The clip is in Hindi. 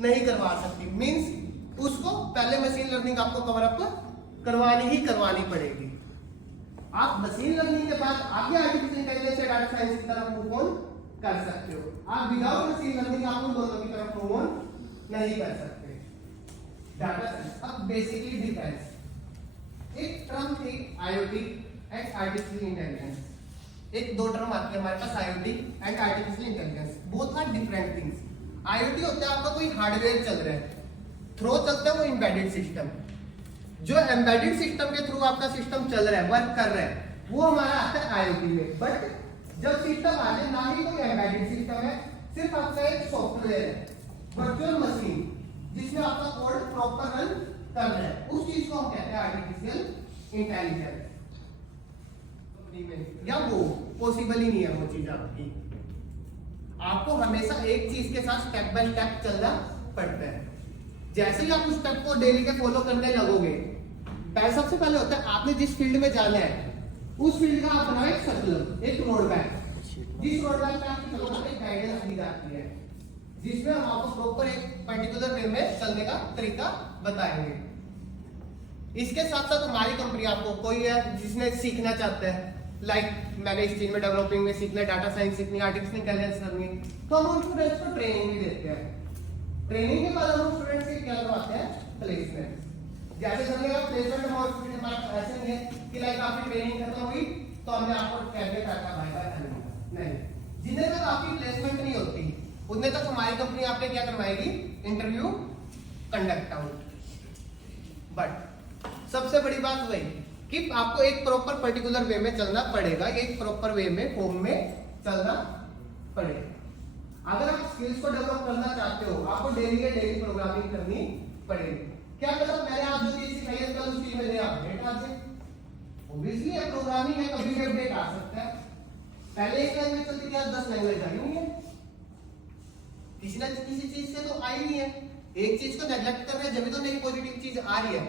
नहीं करवा सकती। मींस उसको पहले मशीन लर्निंग आपको कवर अप करवानी पड़ेगी। आप मशीन लर्निंग के बाद आगे आर्टिफिशियल इंटेलिजेंस या डाटा साइंस की तरफ मूव ऑन कर सकते हो। आप विदाउट मशीन लर्निंग आप उन दोनों की तरफ मूव ऑन नहीं कर सकते। डाटा साइंस अब बेसिकली डिफरेंस, एक टर्म थी आईओटी एंड आर्टिफिशियल इंटेलिजेंस। एक दो टर्म आती है हमारे पास, IOT and artificial intelligence. Both are different things. IOT होता है आपका कोई हार्डवेयर चल रहा है, थ्रो चलता है वो एम्बेडेड सिस्टम। जो एम्बेडेड सिस्टम के थ्रू आपका सिस्टम चल रहा है, वर्क कर रहा है, वो हमारा आता है आईओटी में। बट जब सिस्टम आ जाए, ना ही कोई एम्बेडेड सिस्टम है, सिर्फ आपका एक सॉफ्टवेयर है, वर्चुअल मशीन, जिसमें आपका कोड प्रॉपर रन कर रहा है, उस चीज को हम कहते हैं आर्टिफिशियल इंटेलिजेंस। या वो पॉसिबल ही नहीं है वो चीज आपकी। आपको हमेशा एक चीज के साथ स्टेप बाय स्टेप चलना पड़ता है। जैसे ही आप उस स्टेप को डेली के फॉलो करने लगोगे, सबसे पहले होता है आपने जिस फील्ड में जाना है उस फील्ड का आप बनाओ एक सर्कुलर, एक रोड मैप। जिस रोड मैप पे आपकी चलना एक गाइडेंस दी जाती है, जिसमें हम आपको प्रॉपर एक पर्टिकुलर वे में चलने का तरीका बताएंगे। इसके साथ साथ हमारी कंपनी आपको कोई है जिसने सीखना चाहता है, लाइक मैंने इस चीज में डेवलपिंग में सीखना है, डाटा साइंस सीखनी है, आर्टिफिशियल इंटेलिजेंस करनी है, तो हम उन स्टूडेंट्स को ट्रेनिंग भी देते हैं। ट्रेनिंग के बाद हम स्टूडेंट्स से क्या करवाते हैं, प्लेसमेंट। जैसे समझिए आप प्लेसमेंट हमारे स्टूडेंट हमारा ऐसे नहीं है कि लाइक आपकी ट्रेनिंग खत्म हुई तो हमने आपको कैबिनेट टाटा बाय बाय नहीं। जितने तक आपकी प्लेसमेंट नहीं होती उतने तक हमारी कंपनी आपने क्या करवाएगी, इंटरव्यू कंडक्ट आउट। बट सबसे बड़ी बात वही कि आपको एक प्रॉपर पर्टिकुलर वे में चलना पड़ेगा, एक प्रॉपर वे में फॉर्म में चलना पड़ेगा। अगर आप स्किल्स को डेवलप करना चाहते हो, आपको डेली के डेली प्रोग्रामिंग करनी पड़ेगी। क्या मतलब मैंने आज जो चीज सिखाई है कल उस चीज में नया अपडेट आ जाए? ऑब्वियसली है, प्रोग्रामिंग है, कभी भी अपडेट आ सकता है। पहले एक लैंग्वेज चलती थी, आज 10 लैंग्वेज आई हुई है। किसी ना किसी चीज से तो आई नहीं है। एक चीज को नेग्लेक्ट कर रहे हैं जब भी तो नई पॉजिटिव चीज आ रही है।